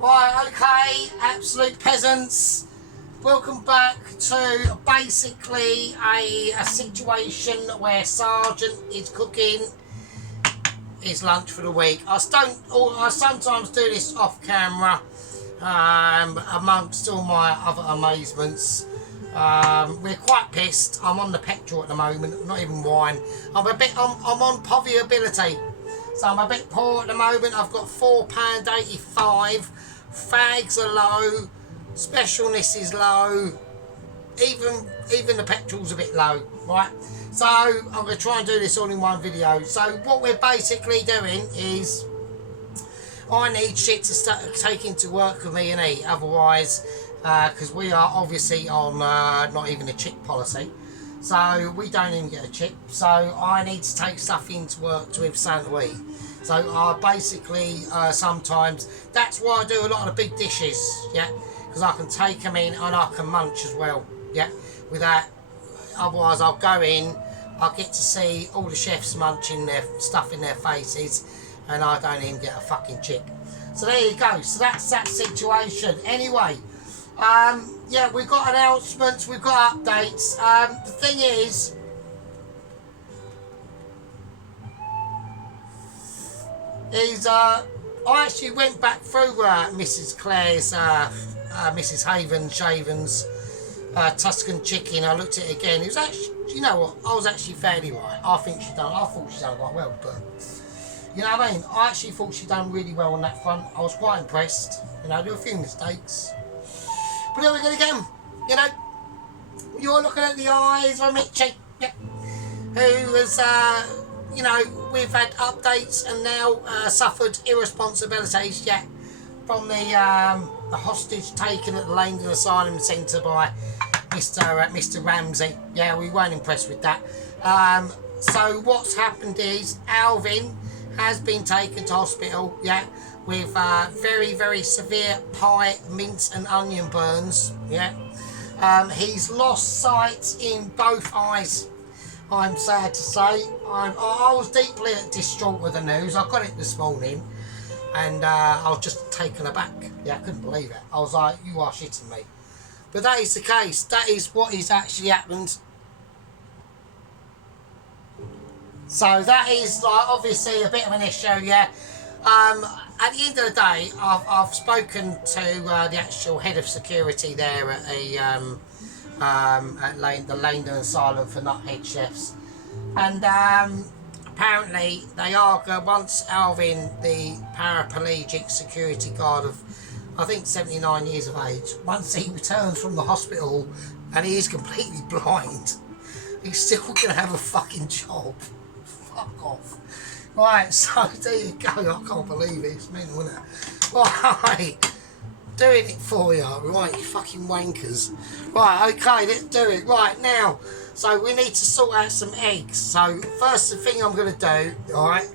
Right, okay, absolute peasants. Welcome back to basically a situation where Sergeant is cooking his lunch for the week. I sometimes do this off camera, amongst all my other amazements. We're quite pissed. I'm on the petrol at the moment, not even wine. I'm on poverty. So I'm a bit poor at the moment. I've got £4.85. Fags are low. Specialness is low. Even the petrol's a bit low, right? So I'm going to try and do this all in one video. So what we're basically doing is I need shit to start taking to work with me and eat. Otherwise, because we are obviously on not even a chip policy. So we don't even get a chip. So I need to take stuff into work to have something to eat. So I basically sometimes, that's why I do a lot of the big dishes, yeah, because I can take them in and I can munch as well, yeah, without, otherwise I'll go in, I'll get to see all the chefs munching their stuff in their faces and I don't even get a fucking chip. So there you go, so that's that situation. Anyway, yeah, we've got announcements, we've got updates. The thing is, I actually went back through Mrs. Clare's, Mrs. Shaven's Tuscan chicken. I looked at it again. It was actually, you know what, I was actually fairly right. I thought she done quite well, but you know what I mean? I actually thought she done really well on that front. I was quite impressed. You know, there were a few mistakes. But then we're going to get them, you know. You're looking at the eyes of Mitchie, yeah, who was, you know, we've had updates and now suffered irresponsibilities, yeah, from the hostage taken at the Langdon Asylum Centre by Mr. Ramsey. Yeah, we weren't impressed with that. So what's happened is Alvin has been taken to hospital, yeah, with very, very severe pie, mince and onion burns, yeah. He's lost sight in both eyes, I'm sad to say. I was deeply distraught with the news. I got it this morning and I was just taken aback. Yeah, I couldn't believe it. I was like, you are shitting me. But that is the case. That is what is actually happened. So that is like obviously a bit of an issue, yeah. At the end of the day, I've spoken to the actual head of security there at the Langdon Asylum for Nuthead Chefs, and apparently they are, once Alvin, the paraplegic security guard of I think 79 years of age, once he returns from the hospital and he is completely blind, he's still going to have a fucking job. Fuck off. Right, so there you go. I can't believe it. It's mental, isn't it? Right, doing it for you. Right, you fucking wankers. Right, okay, let's do it. Right, now, so we need to sort out some eggs. So first thing I'm going to do, alright,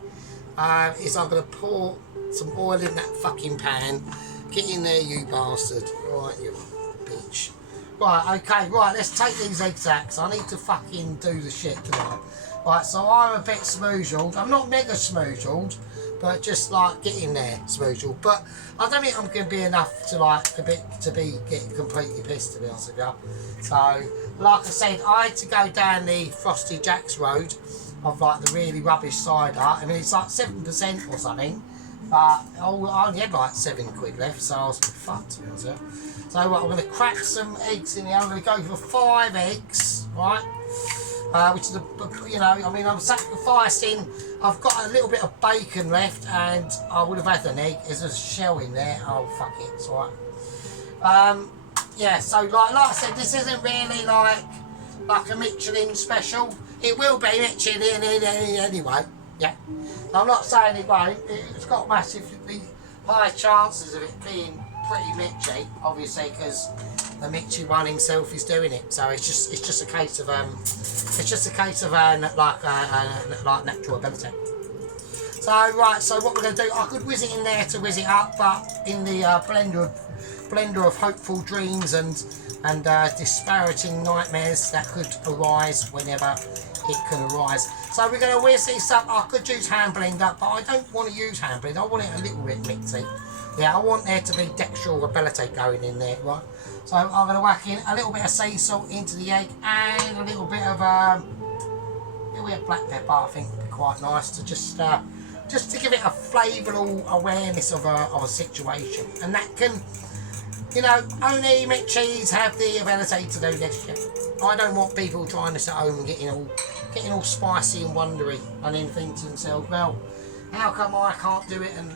is I'm going to pour some oil in that fucking pan. Get in there, you bastard. Right, you bitch. Right, okay, right, let's take these eggs out, because I need to fucking do the shit tonight. Right, so I'm a bit smoozled. I'm not mega smoozled, but just like getting there smoozled. But I don't think I'm going to be enough to like get completely pissed, to be honest with you. So, like I said, I had to go down the Frosty Jack's road of like the really rubbish cider. I mean, it's like 7% or something, but I only had like £7 left, so I was fucked, to be honest with you. So what, I'm going to crack some eggs in here. I'm going to go for 5 eggs, right? Which is, you know, I mean, I'm sacrificing, I've got a little bit of bacon left and I would have had an egg. There's a shell in there. Oh, fuck it, it's alright. Yeah, so like I said, this isn't really like a Michelin special. It will be Michelin anyway, yeah. I'm not saying it won't. It's got massively high chances of it being pretty Mitchy, obviously, because the Mitchy one himself is doing it. So it's just a case of like natural ability. So right, so what we're going to do, I could whiz it in there to whiz it up, but in the blender of hopeful dreams and dispiriting nightmares that could arise whenever it can arise. So we're going to whisk this up. I could use hand blender, but I don't want to use hand blender. I want it a little bit mixy. Yeah, I want there to be dextrosability going in there, right? So I'm going to whack in a little bit of sea salt into the egg and a little bit of black pepper. I think would be quite nice to just to give it a flavorful awareness of a situation, and that can, you know, only McCheese have the ability to do this. Yeah. I don't want people trying this at home and getting all spicy and wondery and then think to themselves, well, how come I can't do it and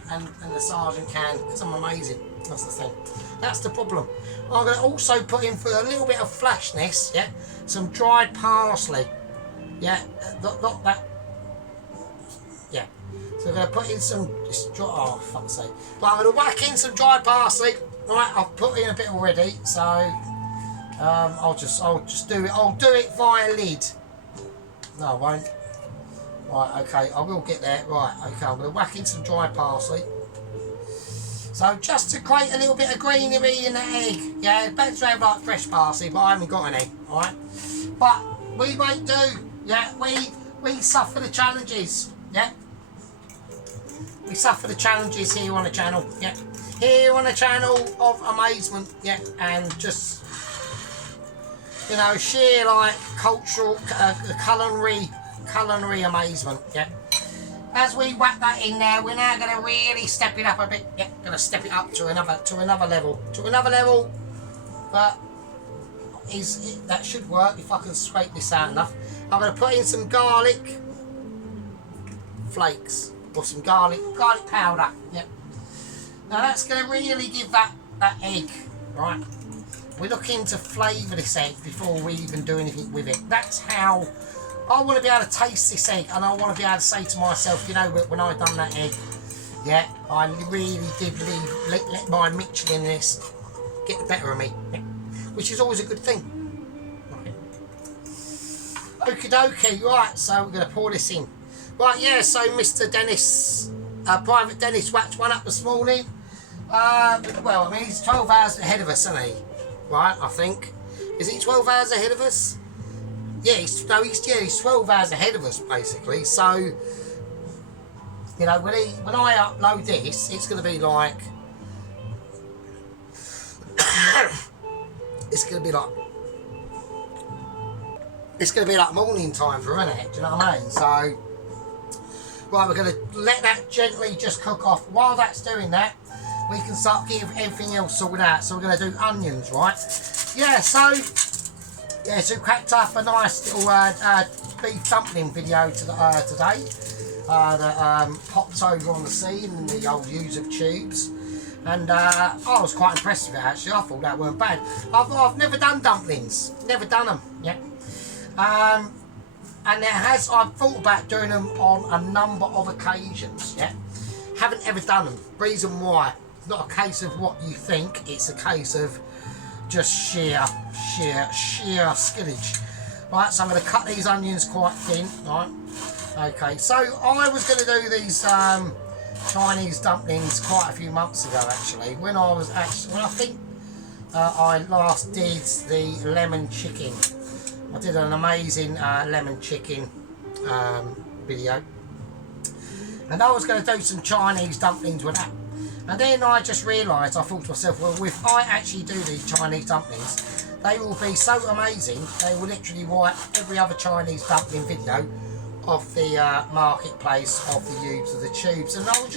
the sergeant can? Because I'm amazing. That's the thing. That's the problem. I'm going to also put in, for a little bit of flashness, yeah, some dried parsley. Yeah, not that. Yeah. So we're going to put in some. Oh, fuck's sake! But I'm going to whack in some dried parsley. All right, I've put in a bit already, so I'll just do it. I'll do it via lid. No, I won't. Right, okay, I will get there. Right, okay, I'm going to whack in some dried parsley. So just to create a little bit of greenery in the egg. Yeah, it's better to have like fresh parsley, but I haven't got any. All right, but we won't do. Yeah, we suffer the challenges. Yeah, we suffer the challenges here on the channel. Yeah, here on the channel of amazement. Yeah, and just, you know, sheer like cultural, culinary amazement. Yeah. As we whack that in there, we're now going to really step it up a bit. Yeah, going to step it up to another level. But that should work if I can scrape this out enough. I'm going to put in some garlic flakes or some garlic powder. Yeah. Now that's going to really give that egg, right? We're looking to flavour this egg before we even do anything with it. That's how I want to be able to taste this egg, and I want to be able to say to myself, you know, when I done that egg, yeah, I really did let my Michelinist get the better of me, yeah, which is always a good thing. Okie dokie, right, so we're going to pour this in. Right, yeah, so Mr. Dennis, Private Dennis, whacked one up this morning. Well, I mean, he's 12 hours ahead of us, isn't he? Right, I think. Is he 12 hours ahead of us? Yeah, he's 12 hours ahead of us, basically. So, you know, when I upload this, it's going to be like, it's going to be like morning time for, isn't it? Do you know what I mean? So, right, we're going to let that gently just cook off. While that's doing that, we can start getting everything else sorted out. So we're going to do onions, right? Yeah, so we cracked up a nice little beef dumpling video today that popped over on the scene in the old use of tubes. And I was quite impressed with it, actually. I thought that weren't bad. I've never done dumplings. Never done them, yeah. And I've thought about doing them on a number of occasions, yeah. Haven't ever done them. Reason why? It's not a case of what you think. It's a case of just sheer skillage. Right, so I'm going to cut these onions quite thin, right? Okay, so I was going to do these Chinese dumplings quite a few months ago, actually. When I think I last did the lemon chicken. I did an amazing lemon chicken video, and I was going to do some Chinese dumplings with that. And then I just realised, I thought to myself, well, if I actually do these Chinese dumplings, they will be so amazing, they will literally wipe every other Chinese dumpling video off the marketplace of the use of the tubes. And I was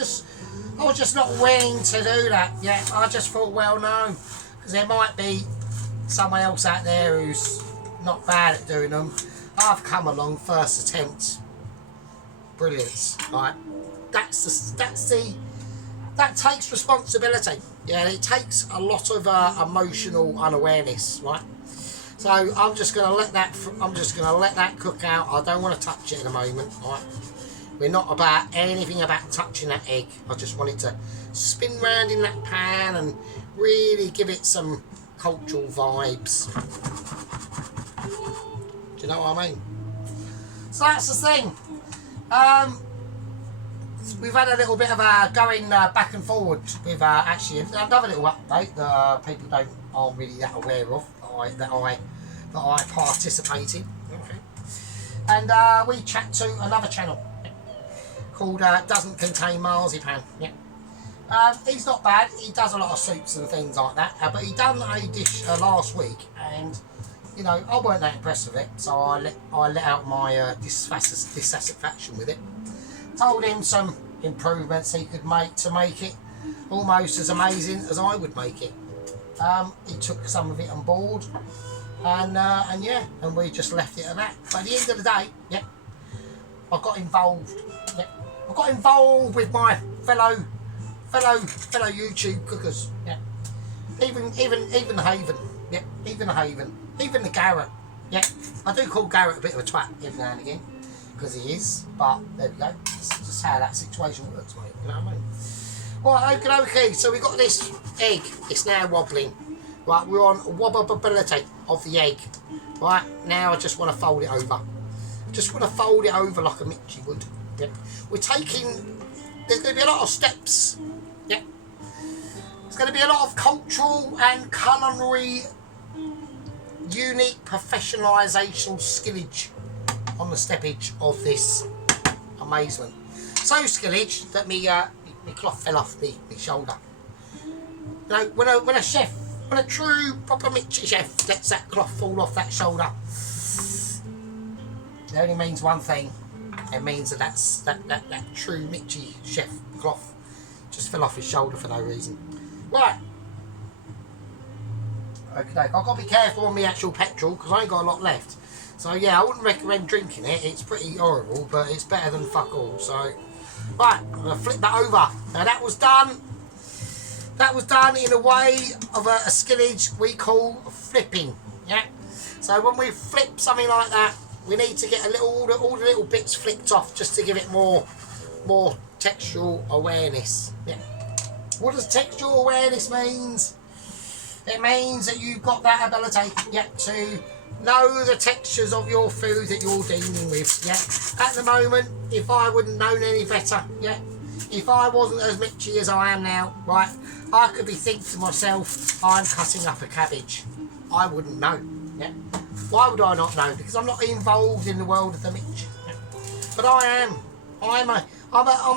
just not willing to do that. Yeah, I just thought, well, no, because there might be someone else out there who's not bad at doing them. I've come along, first attempt, brilliance. Right, that takes responsibility. Yeah, it takes a lot of emotional unawareness, right? So I'm just going to let that cook out. I don't want to touch it at the moment, right? We're not about anything about touching that egg. I just want it to spin round in that pan and really give it some cultural vibes. Do you know what I mean? So that's the thing. We've had a little bit of going back and forward with actually another little update that people aren't really that aware of that I participate in. Okay. and we chat to another channel called Doesn't Contain Marzipan. Yeah. He's not bad. He does a lot of soups and things like that. But he done a dish last week, and you know, I weren't that impressed with it, so I let out my dissatisfaction with it. Told him some improvements he could make to make it almost as amazing as I would make it. He took some of it on board, and yeah, and we just left it at that. But at the end of the day, yeah, I got involved. Yeah, I got involved with my fellow YouTube cookers. Yeah, even the Haven. Yeah, even the Haven. Even the Garrett. Yeah, I do call Garrett a bit of a twat every now and again, because he is, but there we go. That's just how that situation works, mate. You know what I mean? Right, okay, so we got this egg. It's now wobbling. Right, we're on wobbability of the egg. Right, now I just want to fold it over. Just want to fold it over like a Mitchie would. Yep. We're taking, there's going to be a lot of steps. Yep. There's going to be a lot of cultural and culinary unique professionalisational skillage on the steppage of this amazement. So skillage that me cloth fell off me shoulder. You know, when a chef, when a true proper Mitchie chef lets that cloth fall off that shoulder, it only means one thing. It means that true Mitchie chef cloth just fell off his shoulder for no reason. Right. Okay, I've got to be careful on the actual petrol because I ain't got a lot left. So yeah, I wouldn't recommend drinking it. It's pretty horrible, but it's better than fuck all. So, right, I'm going to flip that over. Now that was done. That was done in a way of a skillage we call flipping. Yeah. So when we flip something like that, we need to get all the little bits flipped off just to give it more textural awareness. Yeah. What does textual awareness means? It means that you've got that ability, yeah, to know the textures of your food that you're dealing with, yeah. At the moment, if I wouldn't known any better, yeah, if I wasn't as Mitchy as I am now, right, I could be thinking to myself, I'm cutting up a cabbage. I wouldn't know, yeah. Why would I not know? Because I'm not involved in the world of the Mitch. Yeah. But I am. I'm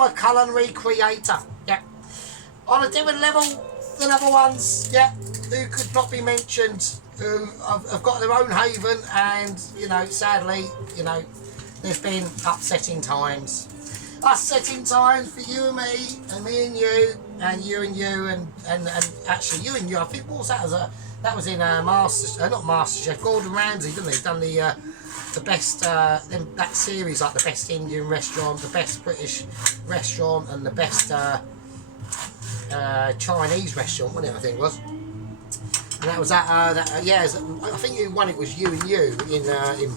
a culinary creator, yeah. On a different level than other ones, yeah, who could not be mentioned, who have got their own haven, and you know, sadly, you know, there's been upsetting times. Upsetting times for you and me, and me and you, and you and you, and actually you and you. I think what was that? That was in not MasterChef, Gordon Ramsay, didn't he? Done the best that series, like the best Indian restaurant, the best British restaurant, and the best Chinese restaurant, wasn't it? I think it was. And that was yeah. I think who won it was you and you in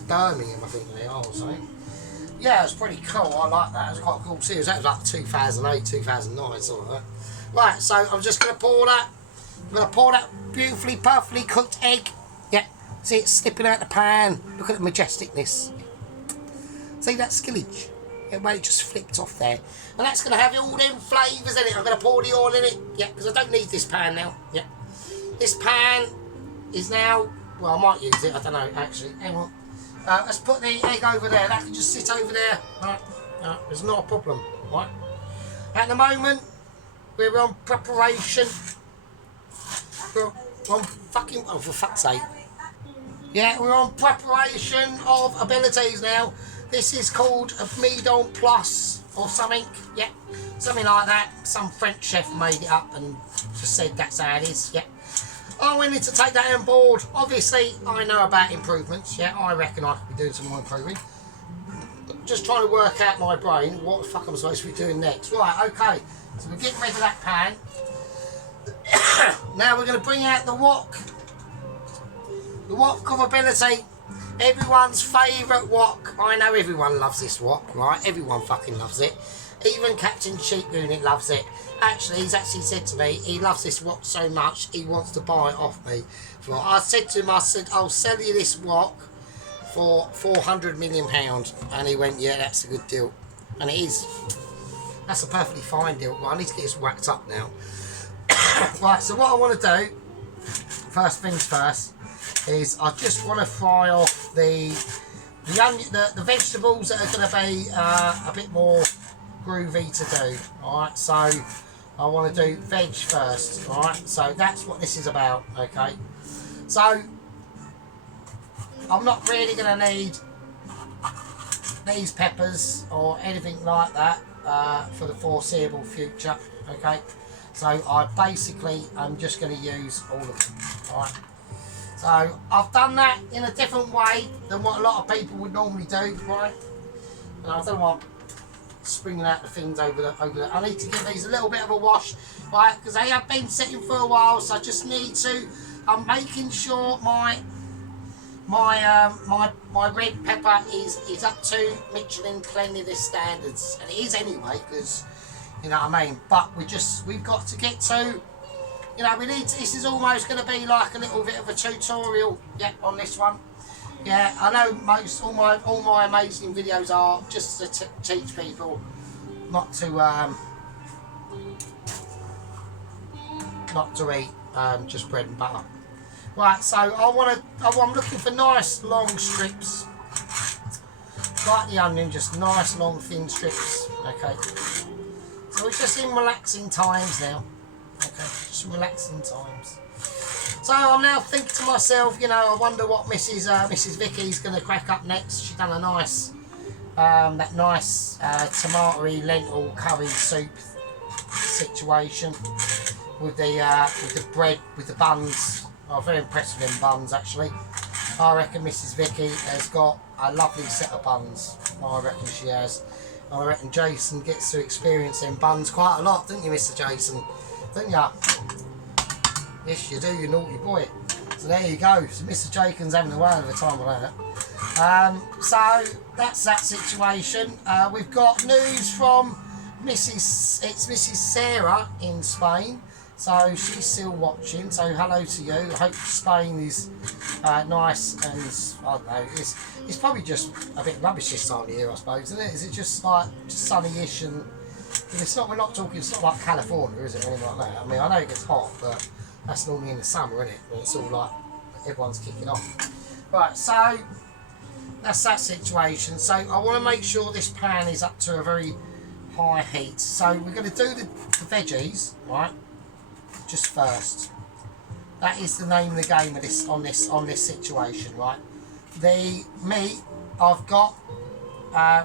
Birmingham. I think they are or something. Yeah, it was pretty cool. I like that. It was quite a cool series. That was like 2008, 2009, something like that. Right, so I'm just going to pour that. I'm going to pour that beautifully, perfectly cooked egg. Yeah, see it slipping out the pan. Look at the majesticness. See that skillage? Yeah, well, it just flipped off there. And that's going to have all them flavours in it. I'm going to pour the oil in it. Yeah, because I don't need this pan now. Yeah. This pan is now, well, I might use it. I don't know, actually. Hang on. Let's put the egg over there. That can just sit over there. Right. There's not a problem. Right. At the moment, we're on preparation. We're on fucking, oh, for fuck's sake. Yeah, we're on preparation of abilities now. This is called a Midon Plus or something. Yeah, something like that. Some French chef made it up and just said that's how it is. Yeah. Oh, we need to take that on board. Obviously, I know about improvements. Yeah, I reckon I could be doing some more improving. Just trying to work out my brain what the fuck I'm supposed to be doing next. Right, okay. So we're getting rid of that pan. Now we're going to bring out the wok. The wok of ability. Everyone's favourite wok. I know everyone loves this wok, right? Everyone fucking loves it. Even Captain Cheap Unit loves it. Actually, he's actually said to me, he loves this wok so much, he wants to buy it off me. I said to him, I said, I'll sell you this wok for £400 million. And he went, yeah, that's a good deal. And it is. That's a perfectly fine deal. Well, I need to get this whacked up now. Right, so what I want to do, first things first, is I just want to fry off the The vegetables that are going to be a bit more groovy to do. Alright, so I want to do veg first. Alright, so that's what this is about. Okay, so I'm not really going to need these peppers or anything like that for the foreseeable future. Okay, so I basically I'm just going to use all of them. Alright, so I've done that in a different way than what a lot of people would normally do, right? And I don't want springing out the things over the. I need to give these a little bit of a wash, right? Because they have been sitting for a while, so I just need to. I'm making sure my red pepper is up to Michelin cleanliness standards, and it is anyway, because you know what I mean. But we've got to get to. You know, this is almost going to be like a little bit of a tutorial, yeah, on this one. Yeah, I know all my amazing videos are just to teach people not to eat just bread and butter. Right, so I'm looking for nice long strips, like the onion, just nice long thin strips. Okay, so we're just in relaxing times now. Okay, just relaxing times. So I'm now thinking to myself, you know, I wonder what Mrs. Vicky's going to crack up next. She's done a nice, that nice tomatoey lentil curry soup situation with the bread, with the buns. I'm very impressed with them buns actually. I reckon Mrs. Vicky has got a lovely set of buns. I reckon she has. I reckon Jason gets to experience them buns quite a lot, don't you, Mr. Jason? Don't ya? Yes, you do, you naughty boy. So there you go. So Mr. Jason's having a whale of a time with that. So that's that situation. We've got news from Mrs. Sarah in Spain. So she's still watching. So hello to you. I hope Spain is nice and I don't know. It's probably just a bit rubbish this time of year, I suppose, isn't it? Is it just like sunny-ish and it's not? We're not talking. It's not like California, is it? Or anything like that. I mean, I know it gets hot, but that's normally in the summer, isn't it? When it's all like everyone's kicking off. Right, so that's that situation. So I want to make sure this pan is up to a very high heat. So we're going to do the veggies, right? Just first. That is the name of the game of this on this situation, right? The meat I've got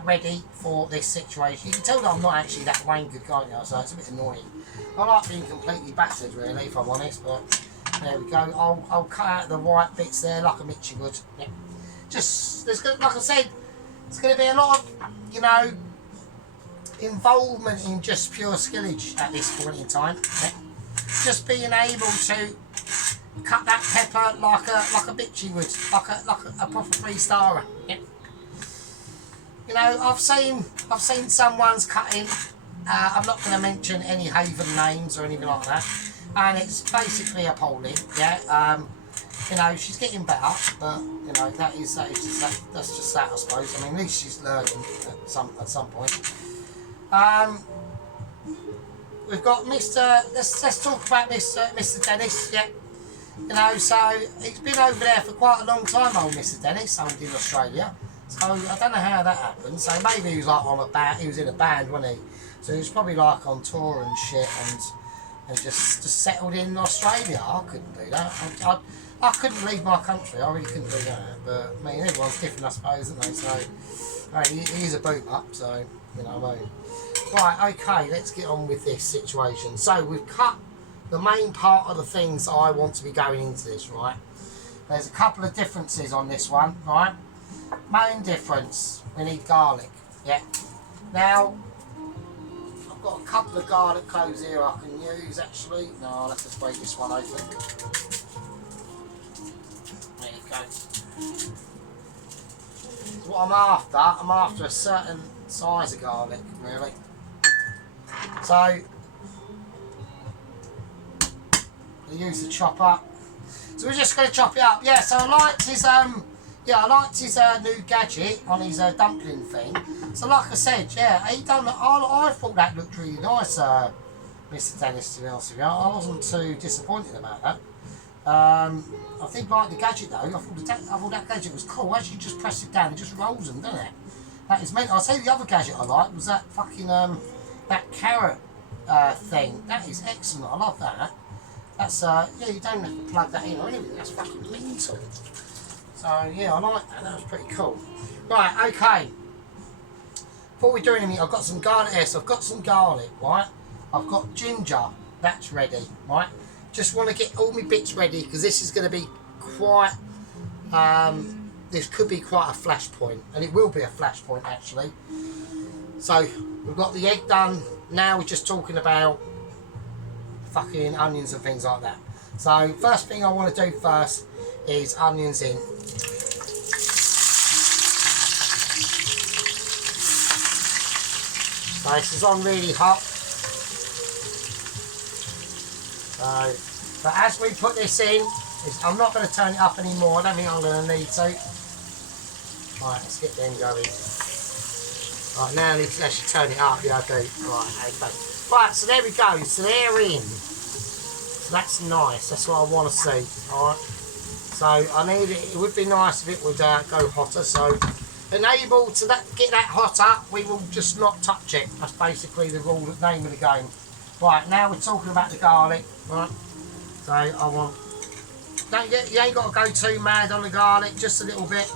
ready for this situation. You can tell that I'm not actually that good guy now, so it's a bit annoying. I like being completely battered, really, if I'm honest, but there we go. I'll cut out the white bits there like a Mitchie would. Yeah. Just, like I said, it's going to be a lot of, you know, involvement in just pure skillage at this point in time. Yeah. Just being able to cut that pepper like a bitchy would, like a proper 3-starer. Yeah. You know, I've seen someone's cutting. I'm not going to mention any haven names or anything like that, and it's basically appalling. Yeah, you know, she's getting better, but you know that's just that, I suppose. I mean, at least she's learning at some point. We've got Mr. Let's talk about Mr. Dennis. Yeah, you know, so he's been over there for quite a long time, old Mr. Dennis, over in Australia. So I don't know how that happened. So maybe he was like on a band. He was in a band, wasn't he? So he was probably like on tour and shit, and just settled in Australia. I couldn't do that. I couldn't leave my country. I really couldn't do that. But I mean, everyone's different, I suppose, isn't they? So he's a boot up. So you know what I mean. Right. Okay. Let's get on with this situation. So we've cut the main part of the things I want to be going into this. Right. There's a couple of differences on this one. Right. Main difference, we need garlic. Yeah. Now, I've got a couple of garlic cloves here I can use actually. No, I'll have to break this one open. There you go. So what I'm after a certain size of garlic, really. So, I use the chopper. So we're just going to chop it up. Yeah, so I liked his new gadget on his dumpling thing. So like I said, yeah, he done. I thought that looked really nice, Mr. Dennis. To be honest with you, I wasn't too disappointed about that. I think like the gadget though, I thought that gadget was cool. As you just press it down, it just rolls them, doesn't it? That is meant. I'll tell you the other gadget I like was that fucking that carrot thing. That is excellent. I love that. That's yeah, you don't have to plug that in or anything. That's fucking mental. So yeah, I like that. That was pretty cool. Right, okay. Before we do anything, I've got some garlic. Yes, I've got some garlic. Right. I've got ginger. That's ready. Right. Just want to get all my bits ready because this is going to be quite. This could be quite a flashpoint, and it will be a flashpoint actually. So we've got the egg done. Now we're just talking about fucking onions and things like that. So first thing I want to do first is onions in. So this is on really hot. So, but as we put this in, I'm not going to turn it up anymore. I don't think I'm going to need to. Right, let's get them going. Right, now I need to actually turn it up. Yeah, I do. Right, okay. Right, so there we go. So they're in. So that's nice. That's what I want to see. Alright. So I need it. It would be nice if it would go hotter. So enable to get that hotter, we will just not touch it. That's basically the name of the game. Right, now we're talking about the garlic. Right. So I want. You ain't got to go too mad on the garlic. Just a little bit.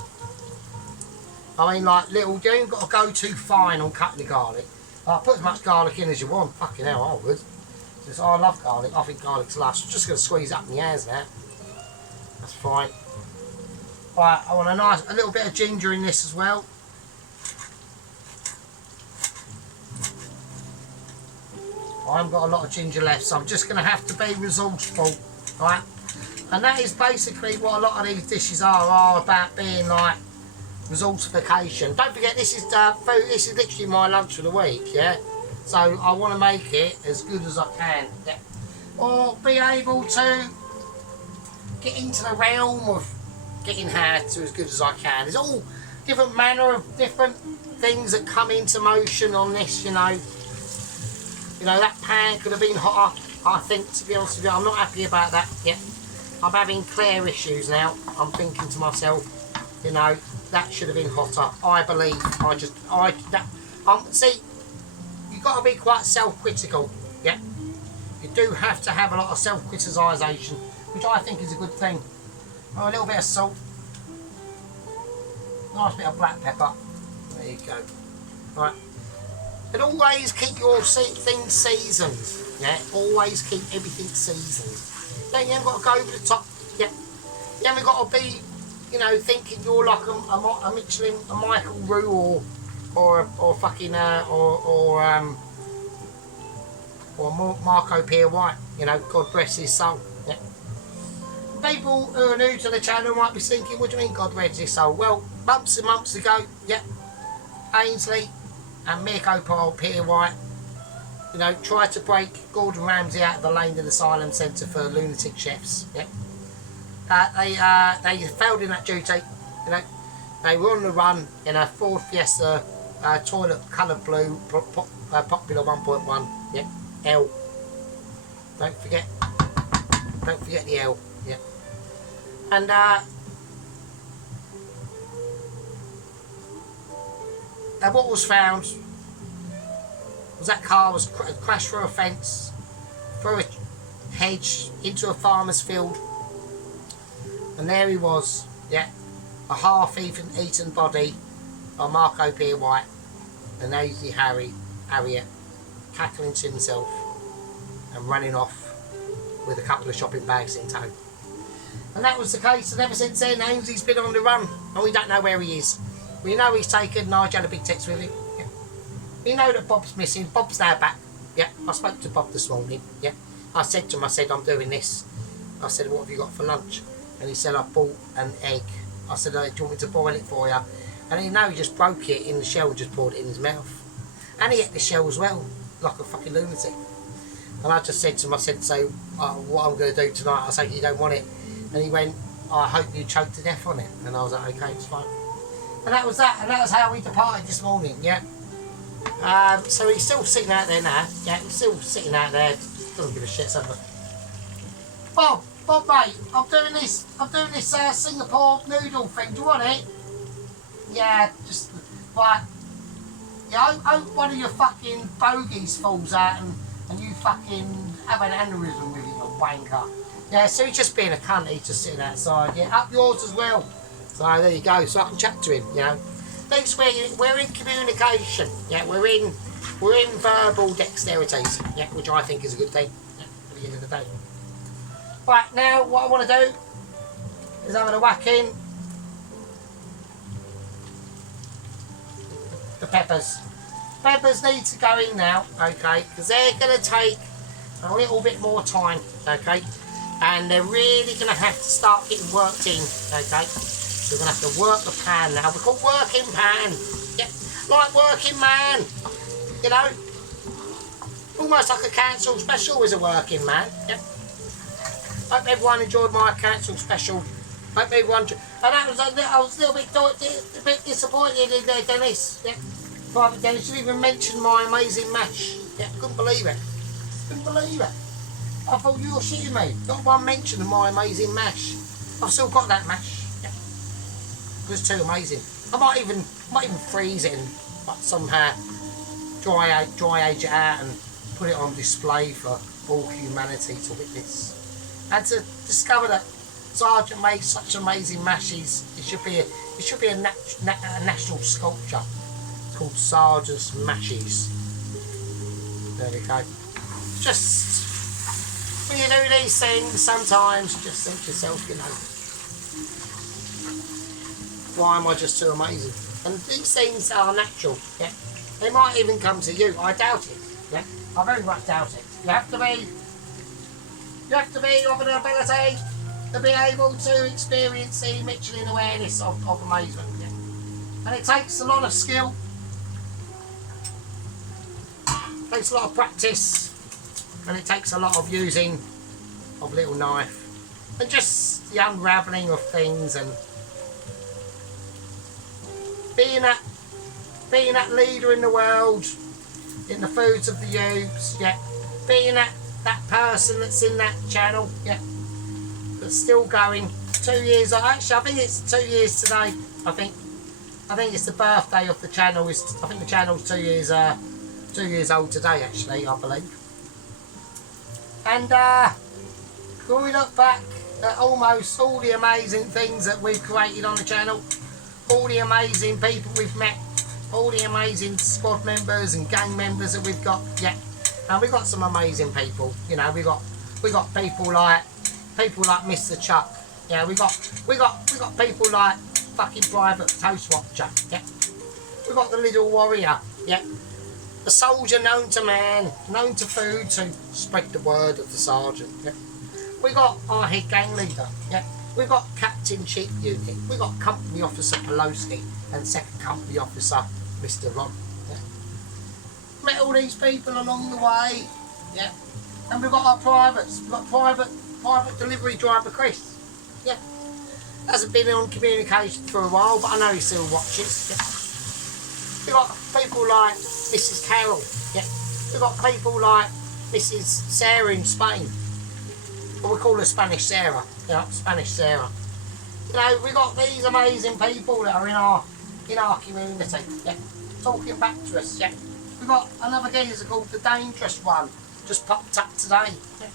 I mean, like little. You ain't got to go too fine on cutting the garlic. Put as much garlic in as you want. Fucking hell, I would. Because I love garlic. I think garlic's lush. I'm just going to squeeze up my hands now. That's fine. Right, I want a little bit of ginger in this as well. I haven't got a lot of ginger left, so I'm just going to have to be resourceful, right? And that is basically what a lot of these dishes are about, being like resourcification. Don't forget, this is food. This is literally my lunch for the week, yeah. So I want to make it as good as I can, yeah? Or be able to get into the realm of getting how to as good as I can. There's all different manner of different things that come into motion on this, you know. You know, that pan could have been hotter, I think, to be honest with you. I'm not happy about that yet. I'm having clear issues now. I'm thinking to myself, you know, that should have been hotter. I believe, see, you've got to be quite self-critical, yeah? You do have to have a lot of self-criticisation, which I think is a good thing. Oh, a little bit of salt. Nice bit of black pepper. There you go. Right. And always keep your things seasoned. Yeah, always keep everything seasoned. Then you haven't got to go over the top. Yeah, you haven't got to be, you know, thinking you're like a Michelin, a Michael Roux or fucking or Marco Pierre White. You know, God bless his soul. Yeah. People who are new to the channel might be thinking, what do you mean God bless his soul? Well, months and months ago, yeah, Ainsley and Marco Pierre White, you know, tried to break Gordon Ramsay out of the Langdon Asylum Centre for lunatic chefs. Yeah, they failed in that duty. You know, they were on the run in a Ford Fiesta toilet coloured blue, popular 1.1. Yeah, L. Don't forget the L. Yeah, and and what was found was that car was crashed through a fence, through a hedge, into a farmer's field, and there he was, yeah, a half-eaten body of Marco Pierre White, and Ainsley Harriet, cackling to himself and running off with a couple of shopping bags in tow. And that was the case, and ever since then Ainsley's been on the run, and we don't know where he is. We know he's taken. Nigel had a big text with him. Yeah. We know that Bob's missing. Bob's now back. Yeah, I spoke to Bob this morning. Yeah, I said to him, I said, I'm doing this. I said, what have you got for lunch? And he said, I bought an egg. I said, do you want me to boil it for you? And he just broke it in the shell, just poured it in his mouth. And he ate the shell as well, like a fucking lunatic. And I just said to him, I said, so what I'm going to do tonight? I said, you don't want it. And he went, I hope you choke to death on it. And I was like, okay, it's fine. And that was that, and that was how we departed this morning, yeah. So he's still sitting out there now, yeah, he's still sitting out there, doesn't give a shit, so. Bob, Oh mate, I'm doing this Singapore noodle thing. Do you want it? Yeah, just like, yeah. I hope one of your fucking bogies falls out and you fucking have an aneurysm with it, you wanker. Yeah, so he's just being a cunt. He's just sitting outside. Yeah, up yours as well. So there you go. So I can chat to him. You know, thanks. We're in communication. Yeah, we're in verbal dexterities. Yeah, which I think is a good thing. Yeah, at the end of the day. Right, now what I want to do is I'm going to whack in the peppers. Peppers need to go in now, okay, because they're going to take a little bit more time, okay, and they're really going to have to start getting worked in, okay. So we're going to have to work the pan now. We're called working pan, yeah, like working man, you know, almost like a council special is a working man, yeah. Hope everyone enjoyed my council special. Hope everyone. And that was I was a bit disappointed in there, Dennis. Yeah, Private Dennis. You didn't even mention my amazing mash. Yeah, couldn't believe it. Couldn't believe it. I thought you were shitting me. Not one mention of my amazing mash. I've still got that mash. Yeah, it was too amazing. I might even freeze it and like, somehow dry age it out and put it on display for all humanity to witness. And to discover that Sergeant made such amazing mashes, it should be a national sculpture. It's called Sergeant's Mashes. There we go. Just when you do these things, sometimes you just think to yourself, you know, why am I just so amazing? And these things are natural. Yeah, they might even come to you. I doubt it. Yeah, I very much doubt it. You have to be of an ability to be able to experience the Michelin awareness of amazement. Yeah. And it takes a lot of skill, it takes a lot of practice, and it takes a lot of using of little knife and just the unravelling of things and being that leader in the world in the foods of the youths, yeah, being that person that's in that channel, yeah, that's still going. 2 years, actually I think it's 2 years today. I think it's the birthday of the channel. I think the channel's 2 years old today, actually, I believe. And when we look back at almost all the amazing things that we've created on the channel, all the amazing people we've met, all the amazing squad members and gang members that we've got, yeah. And we've got some amazing people, you know. We got people like Mr. Chuck, yeah. We got people like fucking Private Toast Watcher, yeah. We got the Little Warrior, yeah. The soldier known to man, known to food, to spread the word of the sergeant, yeah. We got our head gang leader, yeah. We got Captain Chief Unit. We got Company Officer Pelosi and Second Company Officer Mr. Ron. Met all these people along the way, yeah, and we've got our privates. We've got private delivery driver Chris, yeah. Hasn't been on communication for a while, but I know he still watches. Yeah. We've got people like Mrs. Carol, yeah. We've got people like Mrs. Sarah in Spain, or we call her Spanish Sarah, yeah, Spanish Sarah. You know, we've got these amazing people that are in our community, yeah, talking back to us, yeah. We've got another geezer called the Dangerous One, just popped up today. Yeah.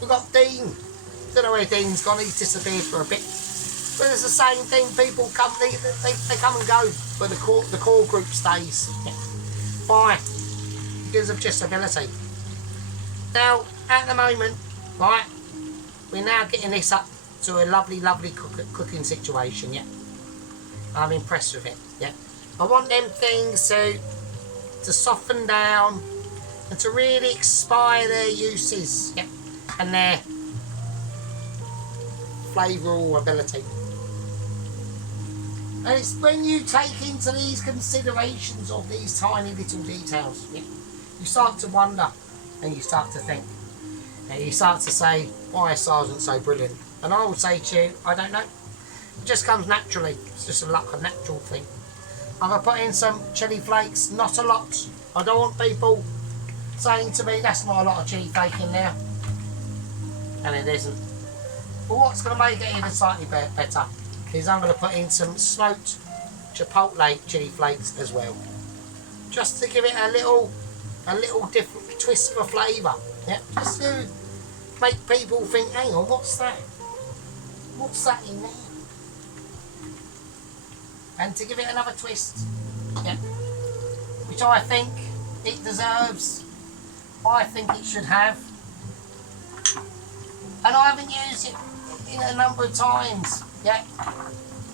We've got Dean. Don't know where Dean's gone, he's disappeared for a bit. But it's the same thing, people come, they come and go, but the core group stays. Yeah. Why? Because of just ability. Now, at the moment, right, we're now getting this up to a lovely cooking situation, yeah. I'm impressed with it, yeah. I want them things to soften down and to really expire their uses, yeah, and their flavoural ability. And it's when you take into these considerations of these tiny little details, yeah, you start to wonder and you start to think. And you start to say, why is Sergeant so brilliant? And I would say to you, I don't know. It just comes naturally. It's just a natural thing. I'm going to put in some chilli flakes, not a lot. I don't want people saying to me, that's not a lot of chilli flake in there. And it isn't. But what's going to make it even slightly better is I'm going to put in some smoked chipotle chili flakes as well, just to give it a little different twist for flavour. Yeah, just to make people think, hang on, what's that? What's that in there? And to give it another twist, yeah, which I think it deserves. I think it should have. And I haven't used it in a number of times. Yeah,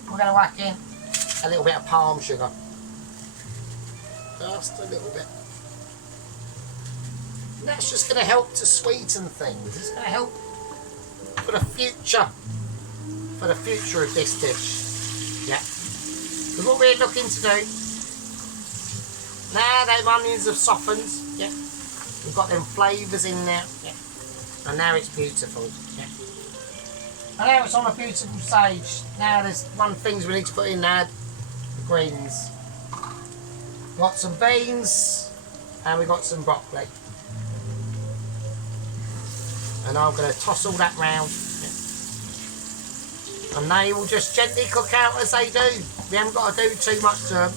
we're going to whack in a little bit of palm sugar. Just a little bit. And that's just going to help to sweeten things. It's going to help for the future of this dish. Yeah. Because what we're looking to do, now them onions have softened, yeah, we've got them flavours in there, yeah, and now it's beautiful, yeah. And now it's on a beautiful stage. Now there's one thing we need to put in now, the greens. We've got some beans and we've got some broccoli. And I'm going to toss all that round. And they will just gently cook out as they do. We haven't got to do too much to them.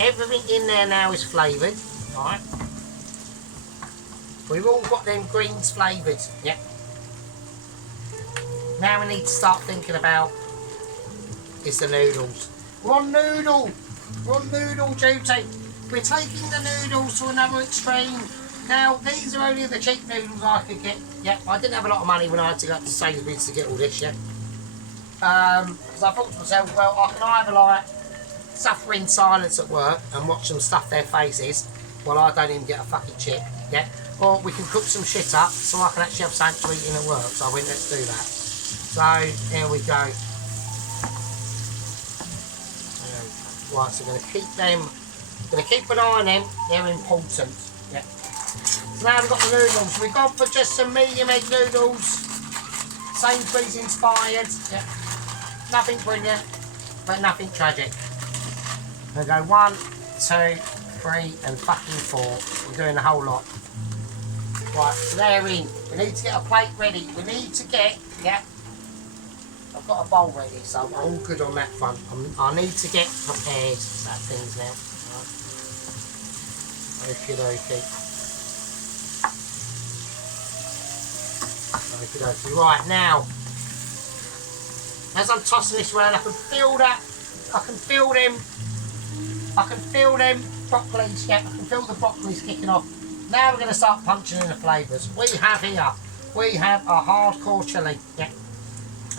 Everything in there now is flavoured. Right. We've all got them greens flavoured. Yep. Now we need to start thinking about is the noodles. We're on noodle duty. We're taking the noodles to another extreme. Now these are only the cheap noodles I could get. Yeah, I didn't have a lot of money when I had to go to Sainsbury's to get all this. Yeah. Because I thought to myself, well, I can either like suffer in silence at work and watch them stuff their faces while I don't even get a fucking chip, yeah, or we can cook some shit up so I can actually have something to eat in at work. So I went, let's do that. So here we go. Right, so we're going to keep them, going to keep an eye on them, they're important, yeah. So now we've got the noodles. We've gone for just some medium egg noodles, Sainsbury's inspired, yeah. Nothing brilliant, but nothing tragic. We're going to go 1, 2, 3 and fucking 4. We're doing the whole lot. Right, so they're in. We need to get a plate ready. We need to get, yeah, I've got a bowl ready, so I'm all good on that front. I need to get prepared for that things now. Right. Okie dokie. Okie dokie. Right, now, as I'm tossing this around, I can feel that, I can feel them broccolis, yeah, I can feel the broccolis kicking off. Now we're going to start punching in the flavours. We have a hardcore chilli, yeah,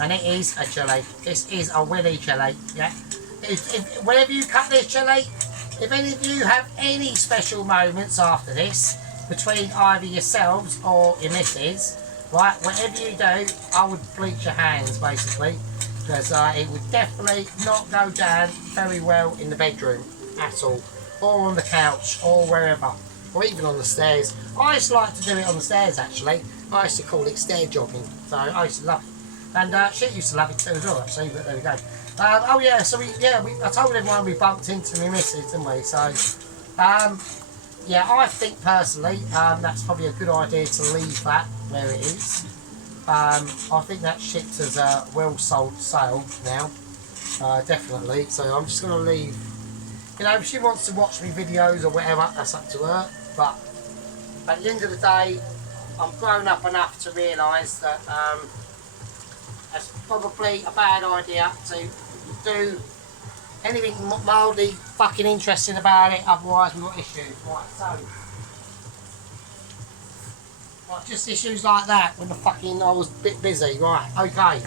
and it is a chilli. This is a willy chilli, yeah. Whenever you cut this chilli, if any of you have any special moments after this, between either yourselves or your missus, right, whatever you do, I would bleach your hands, basically. Because it would definitely not go down very well in the bedroom at all, or on the couch, or wherever, or even on the stairs. I used to like to do it on the stairs actually. I used to call it stair jogging, so I used to love it. And she used to love it too as well actually, but there we go. Oh yeah, so I told everyone we bumped into my missus, didn't we? So, yeah, I think personally that's probably a good idea to leave that where it is. I think that shit has well sailed now, definitely. So I'm just going to leave. You know, if she wants to watch me videos or whatever, that's up to her. But at the end of the day, I'm grown up enough to realise that that's probably a bad idea to do anything mildly fucking interesting about it. Otherwise, we've got issues. Right, so. Right, just issues like that when I was a bit busy. Right, okay.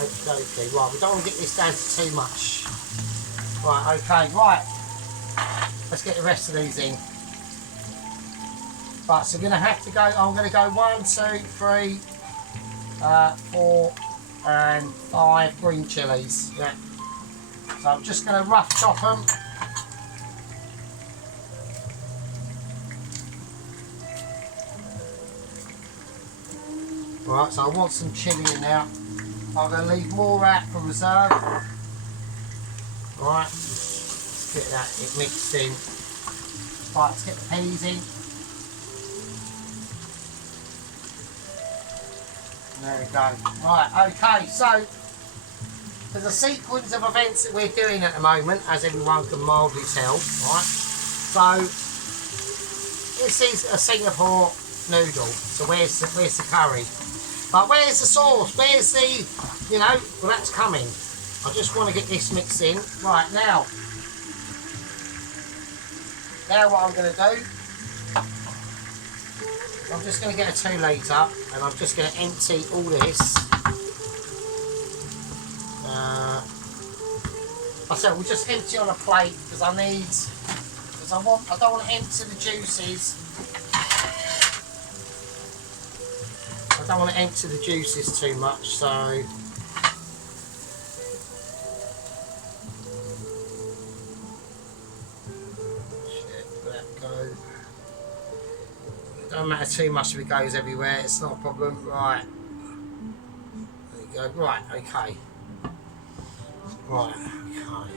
Okay, right, we don't want to get this down to too much. Right, okay, right. Let's get the rest of these in. Right, so we're going to have to go, I'm going to go 1, 2, 3, 4 and 5 green chilies. Yeah. So I'm just going to rough chop them. Right, so I want some chilli in there. I'm going to leave more out for reserve. Right, let's get that mixed in. Right, let's get the peas in. There we go. Right, okay, so there's a sequence of events that we're doing at the moment, as everyone can mildly tell, right? So this is a Singapore noodle. So where's the curry? But where's the sauce? Where's the, you know, well that's coming. I just want to get this mixed in. Right, now what I'm going to do, I'm just going to get a 2 litre and I'm just going to empty all this. I said we'll just empty on a plate because I don't want to empty the juices. I don't want to empty the juices too much, so it don't matter too much if it goes everywhere, it's not a problem. Right, there you go. Right, okay. Right, okay.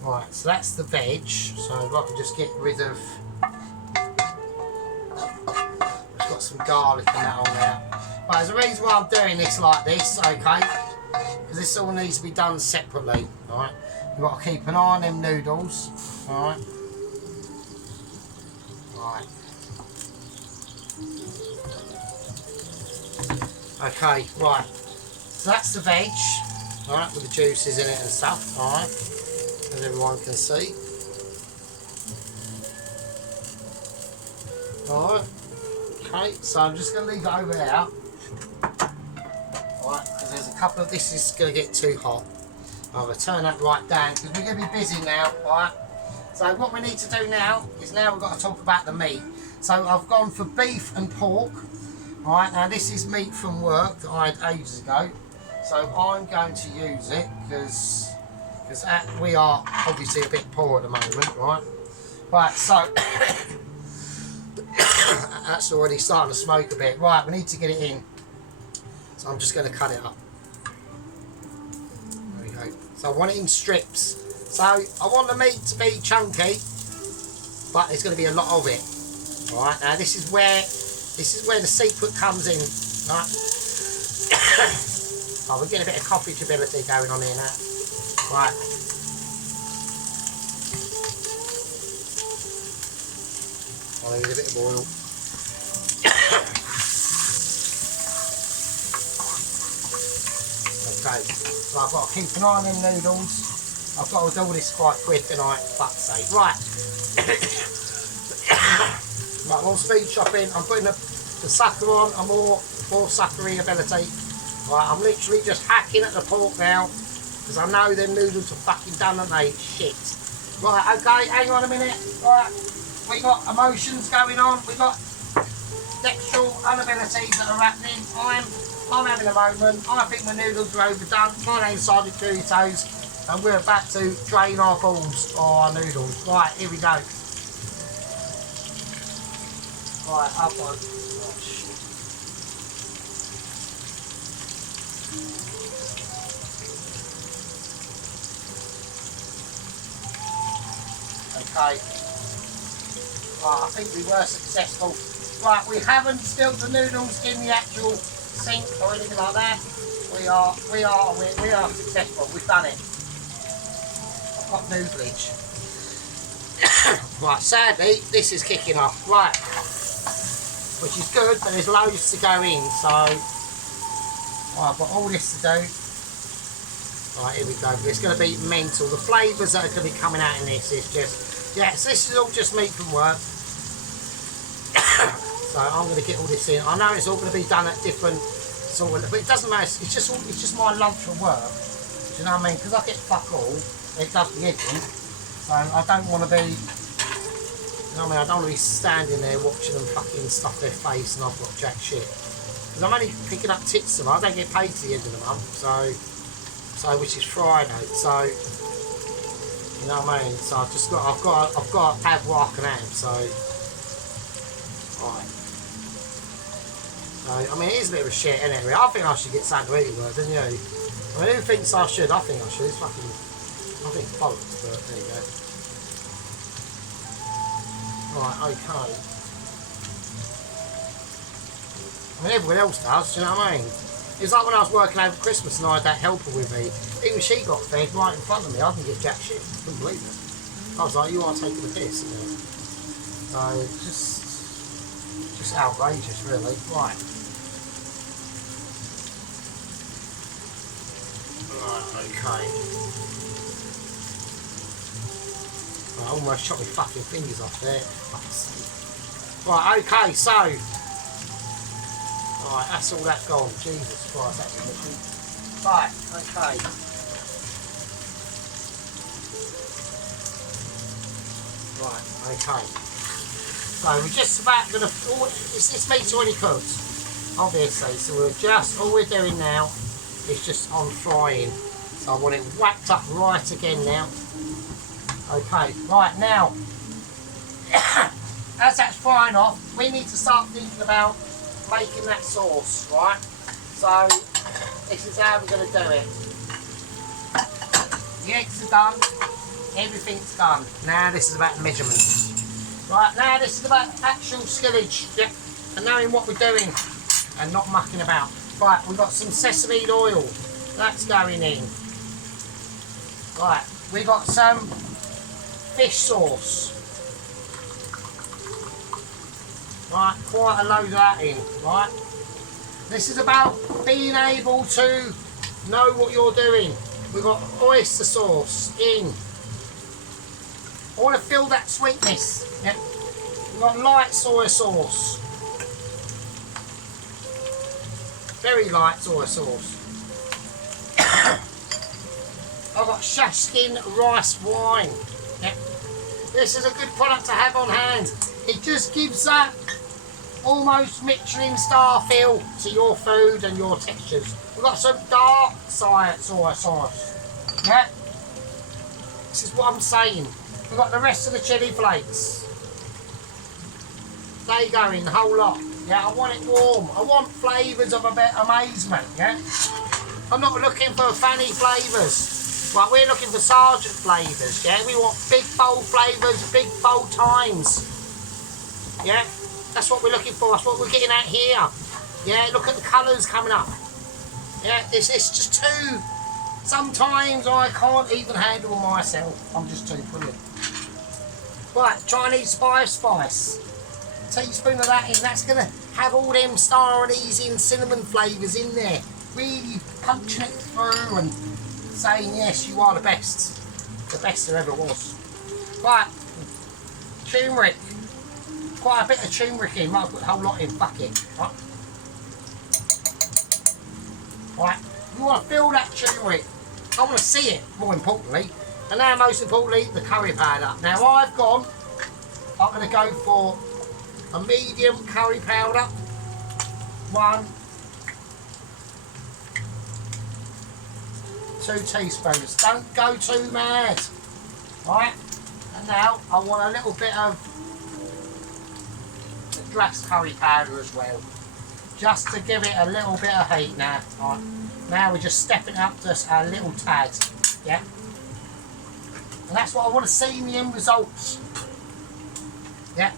Right, so that's the veg. So if I can just get rid of, I've got some garlic and that on there. Right, there's a reason why I'm doing this like this, okay? Because this all needs to be done separately, alright? You've got to keep an eye on them noodles, alright? Right. Okay, right. So that's the veg, alright, with the juices in it and stuff, alright? As everyone can see. Alright. Okay, so I'm just going to leave it over there. Alright, because there's a couple of, this is going to get too hot. I'm going to turn that right down because we're going to be busy now, alright? So what we need to do now is we've got to talk about the meat. So I've gone for beef and pork. Alright, now this is meat from work that I had ages ago. So I'm going to use it because we are obviously a bit poor at the moment, right? Right, so that's already starting to smoke a bit. Right, we need to get it in. So I'm just going to cut it up. There we go. So I want it in strips. So I want the meat to be chunky, but there's going to be a lot of it. Alright, now this is where the secret comes in. Right? Oh, we're getting a bit of coffee ability going on here now. Right. I'll need a bit of oil. Okay, so I've got to keep an eye on them noodles. I've got to do this quite quick and fuck's sake. Right. Right, I'm on speed chopping. I'm putting the sucker on, a more suckery ability. Right, I'm literally just hacking at the pork now because I know them noodles are fucking done, aren't they? Shit. Right, okay, hang on a minute. Right, we got emotions going on. We got textual inabilities that are happening. I'm having a moment. I think my noodles are overdone. My name's Sergeant Curry-Toes, and we're about to drain our balls or our noodles. Right, here we go. Right, up on. Oh, shit. Okay. Right, I think we were successful. Right, we haven't spilled the noodles in the actual sink or anything like that. We are successful. We've done it. I've got noodlage. Right, sadly, this is kicking off. Right, which is good, but there's loads to go in. So, right, I've got all this to do. Right, here we go. It's going to be mental. The flavours that are going to be coming out in this is just, yes, this is all just meat from work. So I'm going to get all this in. I know it's all going to be done at different sort of, but it doesn't matter. It's just my lunch from work. Do you know what I mean? Because I get fuck all. It does the editing. So I don't want to be, you know what I mean? I don't want to be standing there watching them fucking stuff their face and I've got jack shit. Because I'm only picking up tips and I don't get paid to the end of the month. So which is Friday. So you know what I mean? So I've got to have what I can have. So right. So, I mean, it is a bit of a shit, isn't it? I think I should get something to eat with, don't you? I mean, who thinks I should? I think I should. It's fucking, I think it's bollocks, but there you go. Right, okay. I mean, everyone else does, do you know what I mean? It's like when I was working over Christmas and I had that helper with me. Even she got fed right in front of me. I didn't get jack shit. Couldn't believe it. I was like, you are taking the piss, isn't it? So, just outrageous, really. Right. Right, okay. I almost chopped my fucking fingers off there. Right, okay, so. Right, that's all that gone. Jesus Christ, that's awful. Right, okay. Right, okay. So we're just about gonna. It's meat already cooked, obviously. So we're just all we're doing now is just on frying. So I want it whacked up right again now. Okay, right now, as that's frying off, we need to start thinking about making that sauce, right? So this is how we're going to do it. The eggs are done, everything's done. Now this is about measurements. Right, now this is about actual skillage, yep, and knowing what we're doing and not mucking about. Right, we've got some sesame oil, that's going in. Right, we've got some fish sauce. Right, quite a load of that in, right? This is about being able to know what you're doing. We've got oyster sauce in. I want to feel that sweetness. Yep. We've got light soy sauce. Very light soy sauce. I've got Shashkin rice wine. Yep. This is a good product to have on hand. It just gives that almost Michelin star feel to your food and your textures. We've got some dark soy sauce. Yeah. This is what I'm saying. We've got the rest of the chili flakes. They go in, the whole lot. Yeah, I want it warm. I want flavours of a bit of amazement, yeah? I'm not looking for fanny flavours. Right, we're looking for sergeant flavours, yeah? We want big bold flavours, big bold times. Yeah? That's what we're looking for. That's what we're getting at here. Yeah, look at the colours coming up. Yeah, it's just too... Sometimes I can't even handle myself. I'm just too brilliant. Right, Chinese spice. Teaspoon of that in. That's going to have all them star anise and cinnamon flavours in there. Really punching it through and saying, yes, you are the best. The best there ever was. Right, turmeric. Quite a bit of turmeric in. Might put the whole lot in. Fuck it. Right. Right. You want to feel that turmeric. I want to see it, more importantly. And now, most importantly, the curry powder. Now, I'm going to go for a medium curry powder. 2 teaspoons. Don't go too mad. Right? And now, I want a little bit of the dressed curry powder as well. Just to give it a little bit of heat now. Right. Now we're just stepping up just a little tad. Yeah? And that's what I want to see in the end results. Yeah?